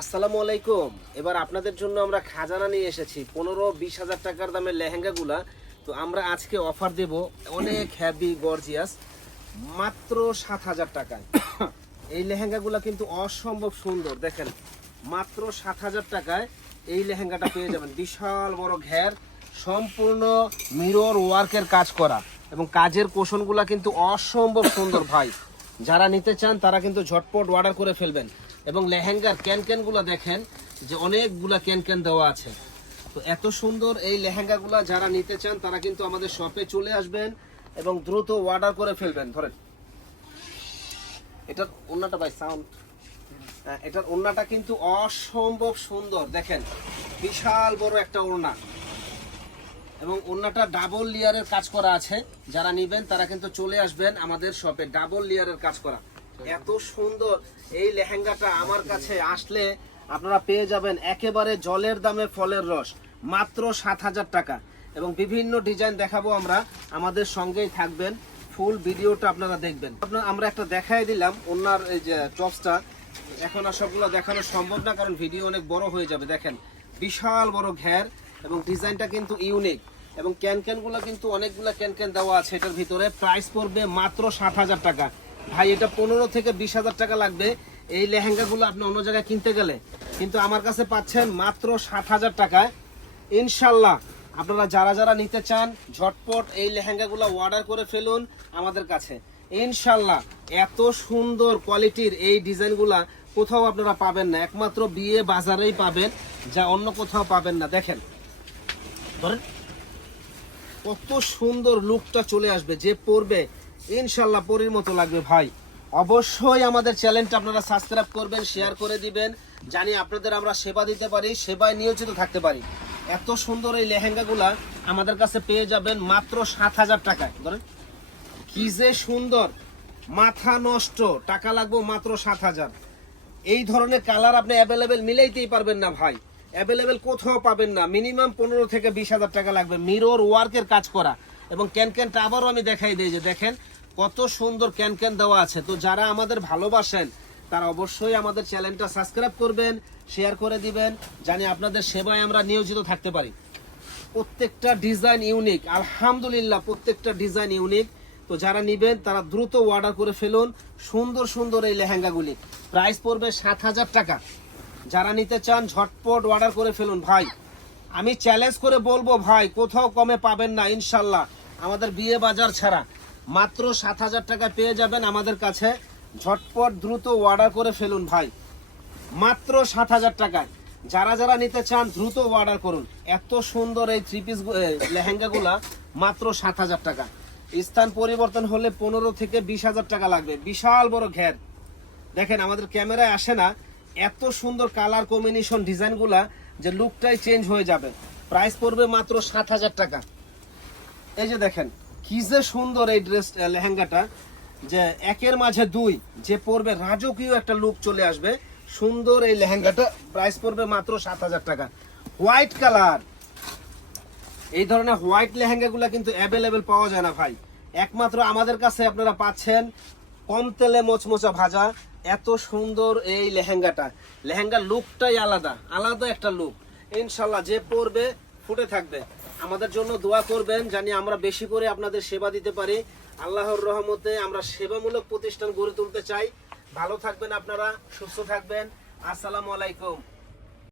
আসসালামু আলাইকুম। এবার আপনাদের জন্য আমরা খাজানা নিয়ে এসেছি। পনেরো, বিশ হাজার টাকার দামের লেহেঙ্গাগুলা। তো আমরা আজকে অফার দেব অনেক হ্যাভি গর্জিয়াস মাত্র সাত হাজার টাকায়। এই লেহেঙ্গাগুলা কিন্তু অসম্ভব সুন্দর, দেখেন। মাত্র সাত হাজার টাকায় এই লেহেঙ্গাটা পেয়ে যাবেন। বিশাল বড় ঘের, সম্পূর্ণ মিরর ওয়ার্কের কাজ করা। এবং কাজের কোষণগুলা কিন্তু অসম্ভব সুন্দর ভাই। যারা নিতে চান তারা কিন্তু ঝটপট অর্ডার করে ফেলবেন। এবং লেহেঙ্গার ক্যান ক্যানগুলো দেখেন যে অনেকগুলা ক্যান ক্যান দেওয়া আছে। তো এত সুন্দর এই লেহেঙ্গাগুলা যারা নিতে চান, তারা কিন্তু আমাদের শপে চলে আসবেন এবং দ্রুত অর্ডার করে ফেলবেন। ধরেন, এটার অন্যটা ভাই সাউন্ড এটার ওড়নাটা কিন্তু অসম্ভব সুন্দর। দেখেন, বিশাল বড় একটা ওড়না। এবং ওড়নাটা ডাবল লেয়ারের কাজ করা আছে। যারা নিবেন, তারা কিন্তু চলে আসবেন আমাদের শপে ডাবল লেয়ারের কাজ করা। এত সুন্দর এই লেহেঙ্গাটা আমার কাছে আসলে আপনারা পেয়ে যাবেন একেবারে জলের দামে ফলের রস, মাত্র সাত হাজার টাকা। এবং বিভিন্ন ডিজাইন দেখাবো আমরা, আমাদের সঙ্গেই থাকবেন, ফুল ভিডিওটা আপনারা দেখবেন। আপনার আমরা একটা দেখাই দিলাম, ওনার এই যে টপসটা। এখন আর সবগুলো দেখানো সম্ভব না, কারণ ভিডিও অনেক বড় হয়ে যাবে, দেখেন। বিশাল বড় ঘের, এবং ডিজাইনটা কিন্তু ইউনিক। এবং ক্যান ক্যানগুলো কিন্তু অনেকগুলো ক্যান ক্যান দেওয়া আছে এটার ভিতরে। প্রাইস পড়বে মাত্র সাত হাজার টাকা। ভাই, এটা পনেরো থেকে বিশ হাজার টাকা লাগবে। এই লেহেঙ্গাগুলো আপনি অন্য জায়গায় কিনতে গেলে। কিন্তু আমার কাছে পাচ্ছেন মাত্র ষাট হাজার টাকায়। ইনশাল্লাহ আপনারা যারা যারা নিতে চান, ঝটপট এই লেহেঙ্গাগুলো অর্ডার করে ফেলুন আমাদের কাছে। ইনশাল্লাহ এত সুন্দর কোয়ালিটির এই ডিজাইনগুলা কোথাও আপনারা পাবেন না। একমাত্র বিয়ে বাজারেই পাবেন, যা অন্য কোথাও পাবেন না। দেখেন, ধরেন কত সুন্দর লুকটা চলে আসবে, যে পরবে। ইনশাল্লাহ পরির মতো লাগবে ভাই। অবশ্যই আমাদের চ্যানেলটা আপনারা সাবস্ক্রাইব করবেন শেয়ার করে দিবেন। জানি আপনাদের আমরা সেবা দিতে পারি, সেবায় নিয়োজিত থাকতে পারি। এত সুন্দর এই লেহেঙ্গাগুলা আমাদের কাছে পেয়ে যাবেন মাত্র সাত হাজার টাকায়। ধরেন, কি যে সুন্দর। মাথা নষ্ট, টাকা লাগবে মাত্র সাত হাজার। এই ধরনের কালার আপনি অ্যাভেলেবেল মিলাইতেই পারবেন না ভাই। অ্যাভেলেবেল কোথাও পাবেন না। মিনিমাম পনেরো থেকে বিশ হাজার টাকা লাগবে। মিরর ওয়ার্কের কাজ করা। এবং ক্যান ক্যানটা আবারও আমি দেখাই দিই যে দেখেন কত সুন্দর ক্যান ক্যান দেওয়া আছে। তো যারা আমাদের ভালোবাসেন, তারা অবশ্যই আমাদের চ্যানেলটা সাবস্ক্রাইব করবেন, শেয়ার করে দিবেন, জানি আপনাদের সেবায় আমরা নিয়োজিত থাকতে পারি। প্রত্যেকটা ডিজাইন ইউনিক, আলহামদুলিল্লাহ প্রত্যেকটা ডিজাইন ইউনিক। তো যারা নিবেন, তারা দ্রুত অর্ডার করে ফেলুন সুন্দর সুন্দর এই লেহেঙ্গাগুলি। প্রাইস পড়বে সাত হাজার টাকা। যারা নিতে চান, ঝটপট অর্ডার করে ফেলুন। ভাই, আমি চ্যালেঞ্জ করে বলব, ভাই, কোথাও কমে পাবেন না, ইনশাল্লাহ। আমাদের বিয়ে বাজার ছাড়া। মাত্র সাত হাজার টাকা পেয়ে যাবেন আমাদের কাছে। ঝটপট দ্রুত অর্ডার করে ফেলুন ভাই। মাত্র সাত হাজার টাকায়। যারা যারা নিতে চান, দ্রুত অর্ডার করুন। এত সুন্দর এই থ্রি পিস লেহেঙ্গাগুলা, মাত্র সাত হাজার টাকা। স্থান পরিবর্তন হলে পনেরো থেকে বিশ হাজার টাকা লাগবে। বিশাল বড় ঘের। দেখেন, আমাদের ক্যামেরায় আসে না। এত সুন্দর কালার কম্বিনেশন ডিজাইনগুলা যে লুকটাই চেঞ্জ হয়ে যাবে। প্রাইস পড়বে মাত্র সাত হাজার টাকা। এই যে দেখেন কি যে সুন্দর এই ড্রেস লেহেঙ্গাটা। যে একের মাঝে দুই, যে পরবে রাজকীয় একটা লুক চলে আসবে। সুন্দর এই লেহেঙ্গাটা প্রাইস পড়বে মাত্র সাত হাজার টাকা। হোয়াইট কালার এই ধরনের হোয়াইট লেহেঙ্গাগুলো কিন্তু অ্যাভেলেবেল পাওয়া যায় না ভাই। একমাত্র আমাদের কাছে আপনারা পাচ্ছেন কম তেলে মোচমোচা ভাজা, এত সুন্দর এই লেহেঙ্গাটা। লেহেঙ্গার লুকটাই আলাদা আলাদা একটা লুক ইনশাল্লাহ যে পরবে ফুটে থাকবে। আমাদের জন্য দোয়া করবেন, জানি আমরা বেশি করে আপনাদের সেবা দিতে পারি। আল্লাহর রহমতে আমরা সেবামূলক প্রতিষ্ঠান গড়ে তুলতে চাই। ভালো থাকবেন আপনারা, সুস্থ থাকবেন। আসসালামু আলাইকুম।